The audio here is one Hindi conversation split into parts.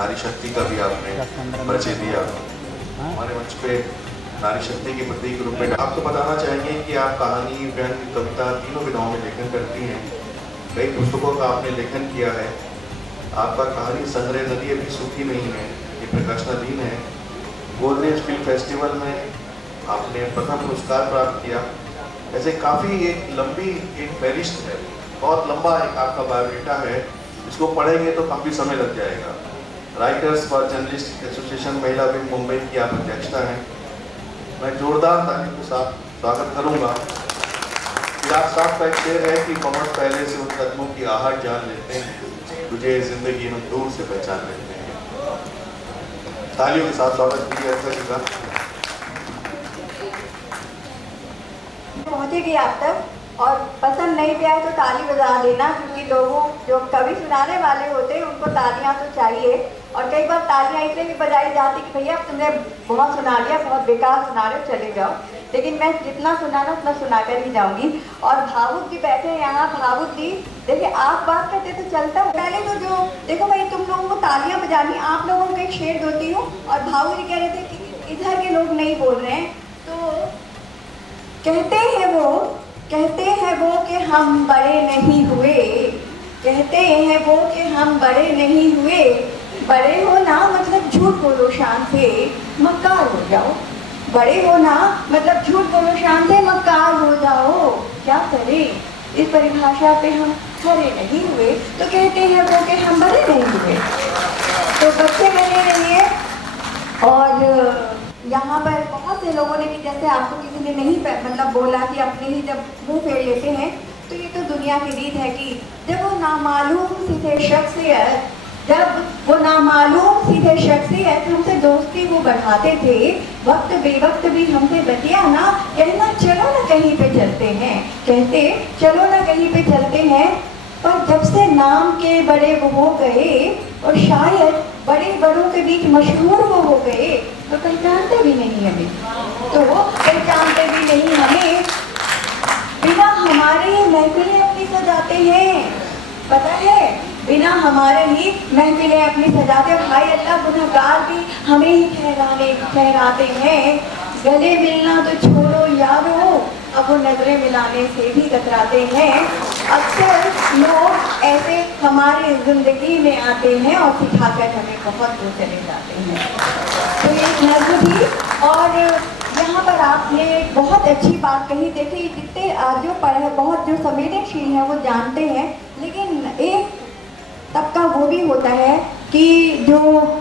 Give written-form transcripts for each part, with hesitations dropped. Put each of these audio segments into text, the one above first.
नारी शक्ति का भी आपने परिचय दिया। हमारे मंच पे नारी शक्ति के प्रतीक के रूप में आपको बताना चाहेंगे कि आप कहानी, व्यंग, कविता तीनों विधाओं में लेखन करती हैं। कई पुस्तकों का आपने लेखन किया है। आपका कहानी संग्रह नदी अभी सूखी नहीं है, ये प्रकाशनाधीन है। गोदरेज फिल्म फेस्टिवल में आपने प्रथम पुरस्कार प्राप्त किया। ऐसे काफ़ी एक लंबी एक फहरिस्त है, बहुत लंबा एक आपका बायोडेटा है। इसको पढ़ेंगे तो काफ़ी समय लग जाएगा। राइटर्स फॉर जर्नलिस्ट एसोसिएशन महिला विंग मुंबई की आप अध्यक्षता हैं। मैं जोरदार तालियों के साथ स्वागत करूंगा। चिराग साहब का एक शेर है कि बहुत पहले से उन कदमों की आहट जान लेते हैं, तुझे जिंदगी में दूर से पहचान लेते हैं। तालियों के साथ स्वागत कीजिए अध्यक्ष जी का। पहुंचेगी आप तक, और पसंद नहीं भी आए तो ताली बजा देना, क्योंकि लोगों जो कवि सुनाने वाले होते हैं उनको तालियां तो चाहिए। और कई बार तालियां इसलिए भी बजाई जाती कि भैया तुमने बहुत सुना लिया, बहुत बेकार सुना रहे हो, चले जाओ। लेकिन मैं जितना सुनाना उतना सुनाकर ही जाऊंगी। और भावुक जी बैठे हैं यहाँ। भावुक जी देखिए, आप बात करते तो चलता है। पहले तो जो देखो भाई, तुम लोगों को तालियां बजानी, आप लोगों को एक शेर देती हूँ। और भावुक जी कह रहे थे कि इधर के लोग नहीं बोल रहे हैं, तो कहते हैं वो कि हम बड़े नहीं हुए, कहते हैं वो कि हम बड़े नहीं हुए, बड़े हो ना मतलब झूठ बोलो शान से मक्कार हो जाओ, बड़े हो ना मतलब झूठ बोलो शान से मक्कार हो जाओ। क्या करें, इस परिभाषा पे हम खरे नहीं हुए, तो कहते हैं वो कि हम बड़े नहीं हुए। तो बच्चे बने रहिए। और यहाँ पर बहुत से लोगों ने भी, जैसे आपको किसी ने नहीं मतलब बोला कि अपने ही जब मुंह फेर लेते हैं, तो ये तो दुनिया की रीत है कि जब वो नामालूम सीधे शख्सियत हमसे दोस्ती वो बढ़ाते थे, वक्त बेवक्त भी हमसे बतिया ना, कहना चलो ना कहीं पे चलते हैं, कहते चलो ना कहीं पे चलते हैं। पर जब से नाम के बड़े वो हो गए, और शायद बड़े बड़ों के बीच मशहूर वो हो गए, तो पहचानते भी नहीं हमें, बिना हमारे ही महफिलें अपनी सजाते हैं। पता है, बिना हमारे ही महफिलें अपनी सजाते हैं। भाई अल्लाह, गुनहगार भी हमें ही ठहराते हैं। गले मिलना तो छोड़ो यारो, अब वो नजरें मिलाने से भी कतराते हैं। अक्सर लोग ऐसे हमारे जिंदगी में आते हैं और सिखाकर हमें बहुत दूर चले जाते हैं। तो ये नज़्म थी। और यहाँ पर आपने बहुत अच्छी बात कही। देखिए, जितने जो पढ़े बहुत जो संवेदनशील है वो जानते हैं, लेकिन एक तबका वो भी होता है कि जो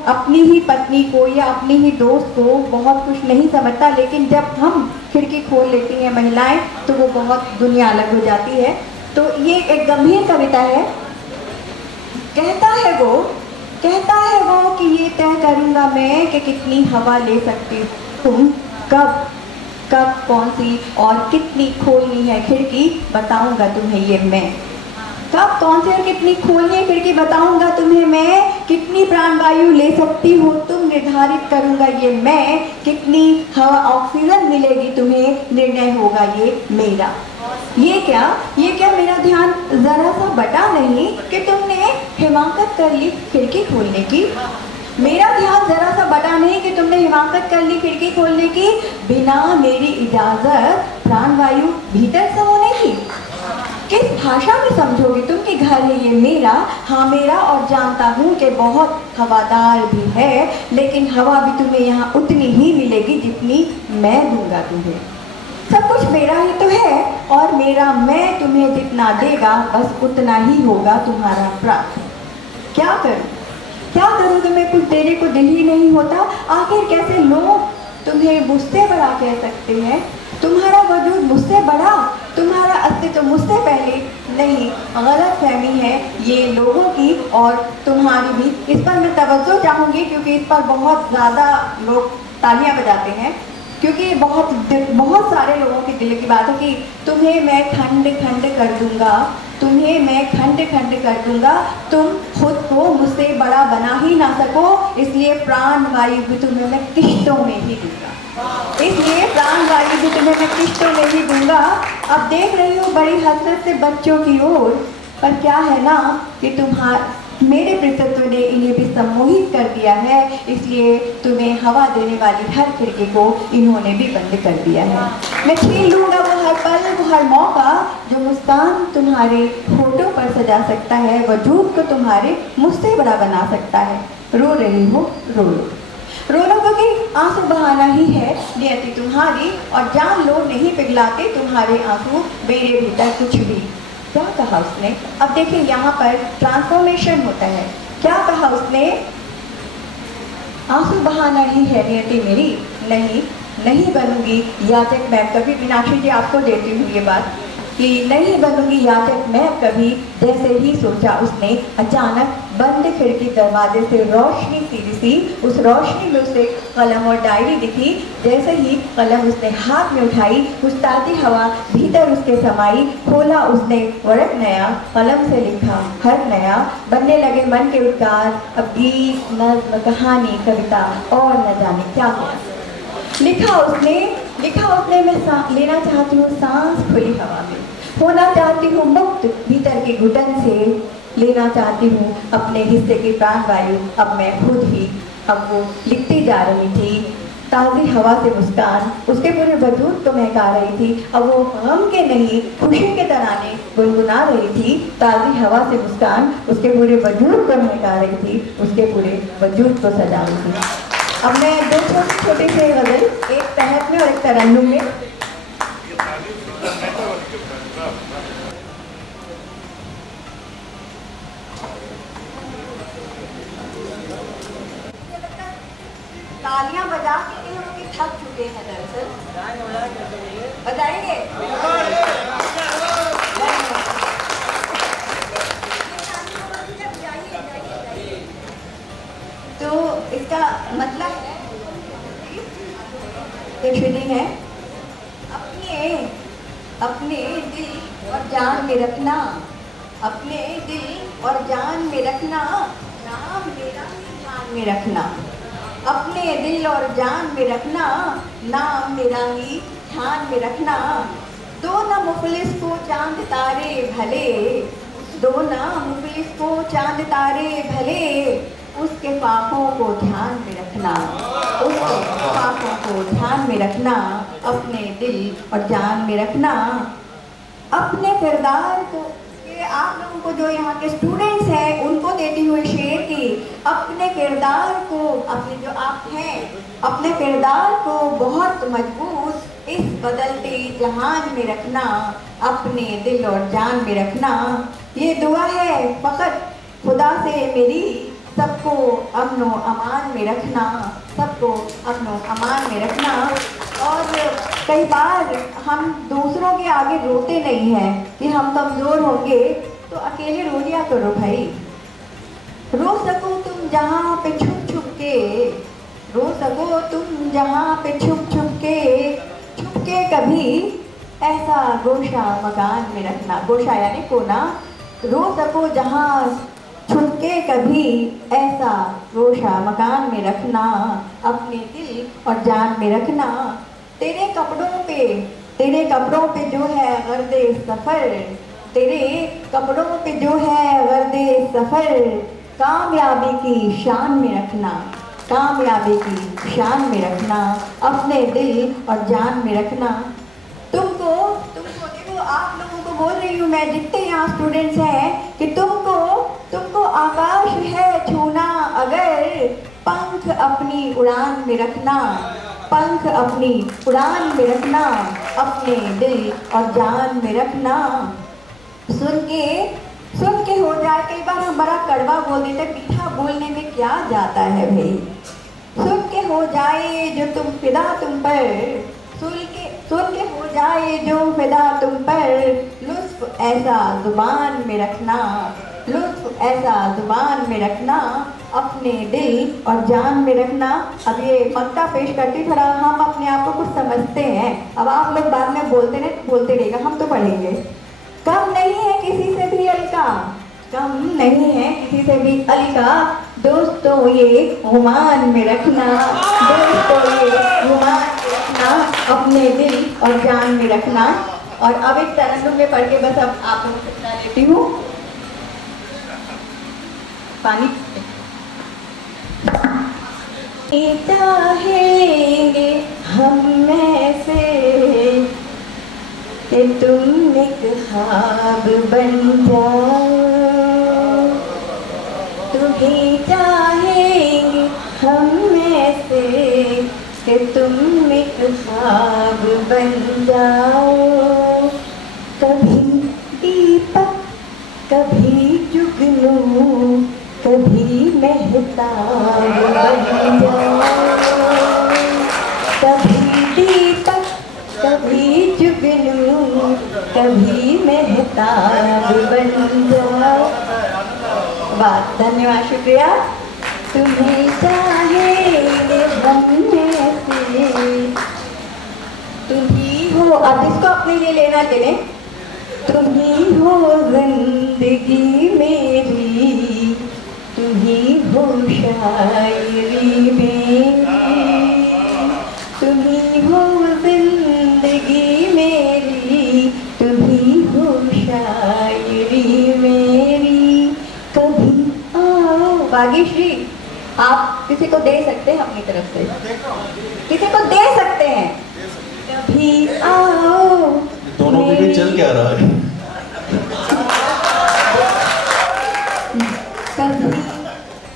अपनी ही पत्नी को या अपनी ही दोस्त को बहुत कुछ नहीं समझता, लेकिन जब हम खिड़की खोल लेती हैं महिलाएं, तो वो बहुत दुनिया अलग हो जाती है। तो ये एक गंभीर कविता है। कहता है वो कि ये तय करूँगा मैं कि कितनी हवा ले सकती तुम, कब कौन सी और कितनी खोलनी है खिड़की, बताऊँगा तुम्हें ये मैं। कब कौन सी और कितनी खोलनी है खिड़की, बताऊंगा तुम्हें मैं। कितनी प्राणवायु ले सकती हो तुम, निर्धारित करूंगा ये मैं। कितनी हवा ऑक्सीजन मिलेगी तुम्हें, निर्णय होगा ये मेरा। ये क्या मेरा ध्यान जरा सा बटा नहीं कि तुमने हिमाकत कर ली खिड़की खोलने की। मेरा ध्यान जरा सा बटा नहीं कि तुमने हिमाकत कर ली खिड़की खोलने की, बिना मेरी इजाजत प्राणवायु भीतर से होने की। किस भाषा में समझोगे तुम कि घर है ये मेरा, हाँ मेरा, और जानता हूँ कि बहुत हवादार भी है, लेकिन हवा भी तुम्हें यहाँ उतनी ही मिलेगी जितनी मैं दूंगा तुम्हें। सब कुछ मेरा ही तो है, और मेरा मैं तुम्हें जितना देगा बस उतना ही होगा तुम्हारा प्राप्त। क्या करूँ तुम्हें कुछ देने को दिल ही नहीं होता। आखिर कैसे लोग तुम्हें मुझसे बड़ा कह सकते हैं, तुम्हारा वजूद मुझसे बड़ा, तुम्हारा अस्तित्व मुझसे पहले। नहीं, गलत फहमी है ये लोगों की और तुम्हारी भी। इस पर मैं तवज्जो चाहूँगी, क्योंकि इस पर बहुत ज़्यादा लोग तालियां बजाते हैं, क्योंकि बहुत सारे लोगों के दिल की बात है कि तुम्हें मैं खंड खंड कर दूंगा, तुम्हें मैं खंड खंड कर दूंगा, तुम खुद को मुझसे बड़ा बना ही ना सको, इसलिए प्राण वायु भी तुम्हें मैं किश्तों में ही दूंगा, इसलिए प्राण वायु भी तुम्हें मैं किश्तों में ही दूंगा। अब देख रही हूँ बड़ी हसरत से बच्चों की ओर, पर क्या है ना कि मेरे पृथ्वी ने इन्हें भी सम्मोहित कर दिया है, इसलिए तुम्हें हवा देने वाली हर खिड़की को इन्होंने भी बंद कर दिया है। मैं छीन लूँगा वो हर पल, वो हर मौका जो मुस्कान तुम्हारे होठों पर सजा सकता है, वजूद को तुम्हारे मुझसे बड़ा बना सकता है। रो रही हो, रो लो। रो लो क्योंकि आंसू बहाना ही है नियति तुम्हारी, और जान लो नहीं पिघलाते तुम्हारे आंसू मेरे भीतर कुछ भी। क्या कहा उसने? अब देखिए यहाँ पर ट्रांसफॉर्मेशन होता है। क्या कहा उसने? आंसू बहाना ही है नियति मेरी, नहीं नहीं बनूंगी याचक मैं कभी। मीनाक्षी जी आपको देती हूँ ये बात कि नहीं बनूंगी याचक मैं कभी। जैसे ही सोचा उसने, अचानक बंद खिड़की दरवाजे से रोशनी सीधी सी, उस रोशनी में उसे कलम और डायरी दिखी। जैसे ही कलम उसने हाथ में उठाई, कुछ ताज़ी हवा भीतर उसके समाई। खोला उसने वर्क नया, कलम से लिखा हर नया। बनने लगे मन के उद्गार, अब गीत नज्म कहानी कविता और न जाने क्या क्या। लिखा उसने मैं लेना चाहती हूँ सांस खुली हवा में, होना चाहती हूँ मुक्त भीतर के घुटन से, लेना चाहती हूँ अपने हिस्से की प्राणवायु अब मैं खुद ही। अब वो लिखती जा रही थी, ताज़ी हवा से मुस्कान उसके पूरे वजूद को महका रही थी। अब वो गम के नहीं खुशी के तराने गुनगुना रही थी। ताज़ी हवा से मुस्कान उसके पूरे वजूद को महका रही थी, उसके पूरे वजूद को सजा रही थी। अब मैं दो छोटे से गज़ल, एक तहत में और एक तरन्नुम में। तालियां बजा के हम लोग थक चुके हैं दरअसल। बताएंगे? तो इसका मतलब है अपने दिल और जान में रखना, अपने दिल और जान में रखना, नाम मेरा ही ध्यान में रखना। अपने दिल और जान में रखना, नाम मेरा ही ध्यान में रखना। दो ना मुफलिस को चांद तारे भले, दो ना मुफलिस को चांद तारे भले, उसके पापों को ध्यान में रखना, उसके पापों को ध्यान में रखना। अपने दिल और जान में रखना, अपने किरदार को। ये आप लोगों को जो यहाँ के स्टूडेंट्स हैं उनको देती हुई शेर की, अपने किरदार को, अपने जो आप हैं अपने किरदार को बहुत मजबूत इस बदलते जहान में रखना, अपने दिल और जान में रखना। ये दुआ है फ़कत खुदा से मेरी, सबको अमन व अमान में रखना, सबको अमन व अमान में रखना। और कई बार हम दूसरों के आगे रोते नहीं हैं कि हम कमज़ोर होंगे, तो अकेले रो लिया करो भाई। रो सको तुम जहाँ पे छुप छुप के, रो सको तुम जहाँ पे छुप छुप के कभी ऐसा गोशा मकान में रखना। गोशा यानी कोना। रो सको जहाँ छुप के कभी ऐसा गोशा मकान में रखना, अपने दिल और जान में रखना। तेरे कपड़ों पे जो है गर्दे सफ़र, तेरे कपड़ों पे जो है गर्दे सफ़र, कामयाबी की शान में रखना, कामयाबी की शान में रखना। अपने दिल और जान में रखना। तुमको देखो, आप लोगों को बोल रही हूँ मैं, जितने यहाँ स्टूडेंट्स हैं, कि तुमको आकाश है छूना अगर, पंख अपनी उड़ान में रखना, पंख अपनी उड़ान में रखना, अपने दिल और जान में रखना। सुन के हो जाए, कई बार हम बड़ा कड़वा बोल देते, मीठा बोलने में क्या जाता है भाई। सुन के हो जाए जो तुम फिदा तुम पर, सुन के हो जाए जो फिदा तुम पर, लुत्फ ऐसा जुबान में रखना, लुत्फ ऐसा जुबान में रखना, अपने दिल और जान में रखना। अब ये मक्ता पेश करती, थोड़ा हम अपने आप को कुछ समझते हैं, अब आप लोग बाद में बोलते रहेगा, हम तो पढ़ेंगे। कम नहीं है किसी से भी अलका, कम नहीं है किसी से भी अलका, दोस्तों ये गुमान में रखना, दोस्तों ये गुमान में रखना, अपने दिल और जान में रखना। और अब एक तरन्नुम में पढ़ के बस अब आप लोगों से विदा लेती हूँ। पानी चाहेंगे हम में से कि तुम एक ख्वाब बन जाओ, तुम्हें चाहेंगे हम में से कि तुम एक ख्वाब बन जाओ। कभी दीपक कभी जुगनू कभी महताब बन जाओ, कभी दीपक कभी जुगनू कभी महताब बन जाओ। वाह, धन्यवाद, शुक्रिया। तुम्हें चाहेंगे हम में से, तुम ही हो, अब इसको अपने लिए लेना ले लें। तुम ही हो जिंदगी मेरी, तुम ही हो शायरी मेरी, तुम ही हो जिंदगी मेरी, तुम ही हो शायरी मेरी। कभी आओ, भाग्यश्री आप किसी को दे सकते हैं अपनी तरफ से, किसी को दे सकते हैं। कभी आओ, दोनों में भी चल क्या रहा है? कभी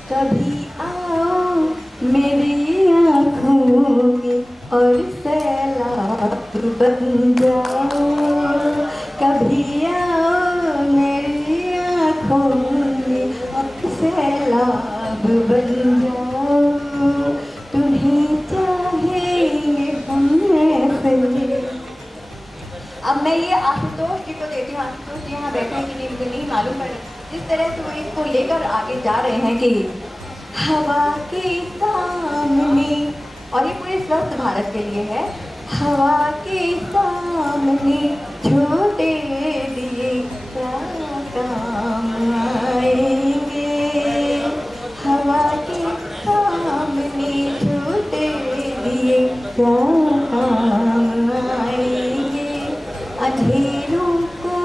कभी आओ मेरी आँखों में और सैलाब बन जाओ, कभी आओ मेरी आँखों में और सैलाब बन जाओ। तुम्हें चाहेंगे हम ऐसे। अब मैं ये आशुतोष जी को देती हूँ। आशुतोष जी यहाँ बैठे हैं कि नहीं मुझे नहीं मालूम, पर जिस तरह से वो इसको लेकर आगे जा रहे हैं कि हवा के सामने, और ये पूरे स्वस्थ भारत के लिए है। हवा के सामने छोटे दिए क्या काम आएंगे, हवा के सामने छोटे दिए क्या काम आएंगे। अंधेरों को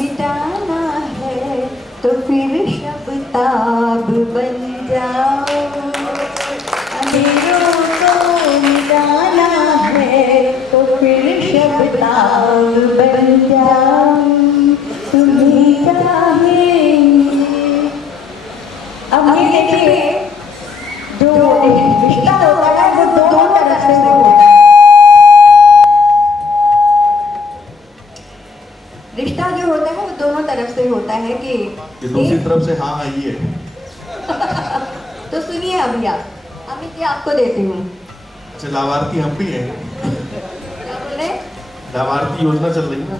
मिटाना है तो फिर शब-ताब बन जाओ, अंधेरों को मिटाना है तो फिर शब-ताब बन जाओ। तुम्हें चाहेंगे। अब ये देखिए, जो रिश्ता होता है वो दोनों तरफ से होता है। रिश्ता जो होता है वो दोनों तरफ से होता है कि ये दूसरी तरफ से हाँ आई है। तो सुनिए अभी आप, अमित जी आपको देती हूँ। अच्छा, लाभार्थी हम भी हैं। क्या बोल रहे हैं? लाभार्थी योजना चल रही है ना,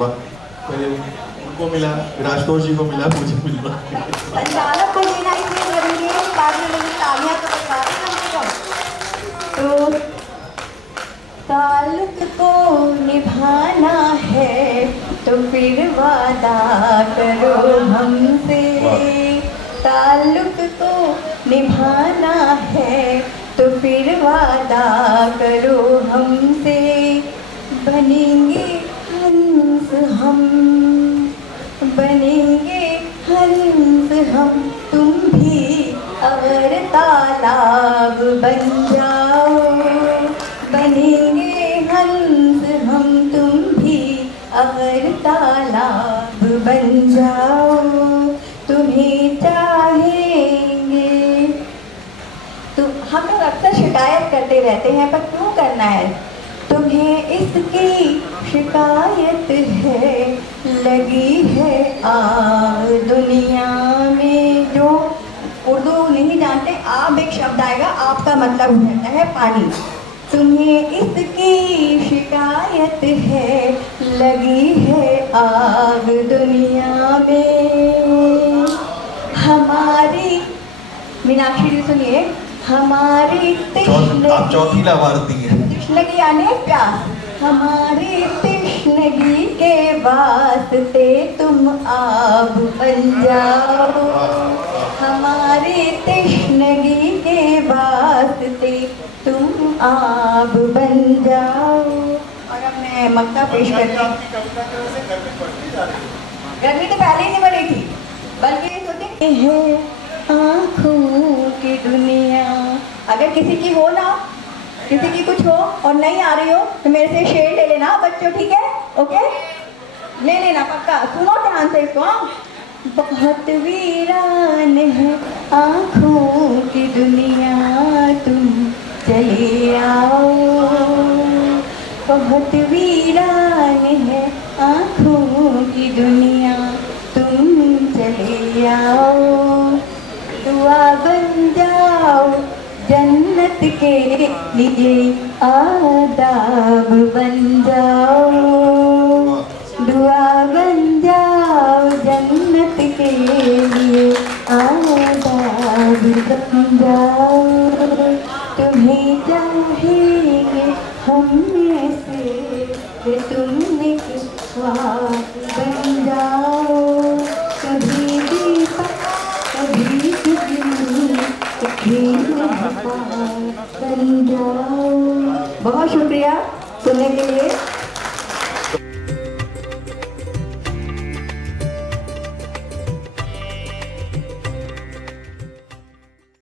पहले उनको मिला, फिर आशुतोष जी को मिला, मुझे मिला। संचालक को देना इसलिए जरूरी है कि बाद में मुझे तालियां तो बता दें। तो ताल्लुक को निभाना है तो फिर वादा करो हमसे, ताल्लुक को निभाना है तो फिर वादा करो हमसे। बनेंगे हंस हम, बनेंगे हंस हम, तुम भी अगर तालाब बन जाओ, बनेंगे हंस हम, तुम भी अगर तालाब बन जाओ। तुम्हें चाहेंगे। तो हम लोग अक्सर शिकायत करते रहते हैं, पर क्यों करना है? तुम्हें इसकी शिकायत है, लगी है आग दुनिया में। जो उर्दू नहीं जानते, आप एक शब्द आएगा, आपका मतलब रहता है पानी। तुम्हें इसकी शिकायत है, लगी है आग दुनिया में। हमारी, मीनाक्षी जी सुनिए, हमारी आप चौथी लाभार्थी हैं। तृष्णगी यानी प्यास, हमारी तृष्णगी के वास्ते तुम आब बन जाओ, हमारी तृष्णगी के वास्ते तुम आब बन जाओ। और अब मैं मक्ता पेश करती हूँ। गर्मी तो पहले ही नहीं बढ़ी थी, बल्कि ये सोचें है आँखों की दुनिया। अगर किसी की हो ना, किसी की कुछ हो और नहीं आ रही हो तो मेरे से शेर ले लेना बच्चों, ठीक है? ओके, ले लेना पक्का। सुनो ध्यान से इसको। हाँ? बहुत वीरान है आँखों की दुनिया, तुम चले आओ। बहुत वीरान है आँखों की दुनिया, तुम चले आओ। दुआ बन जाओ जन्नत के लिए, आदाब बन जाओ। दुआ बन जाओ जन्नत के लिए, आदाब बन जाओ। तुम्हें चाहेंगे हम में से कि तुम एक ख्वाब बन जाओ। कभी दीपक कभी जुगनू, कभी मेहमान बन जाओ। बहुत शुक्रिया सुनने के लिए।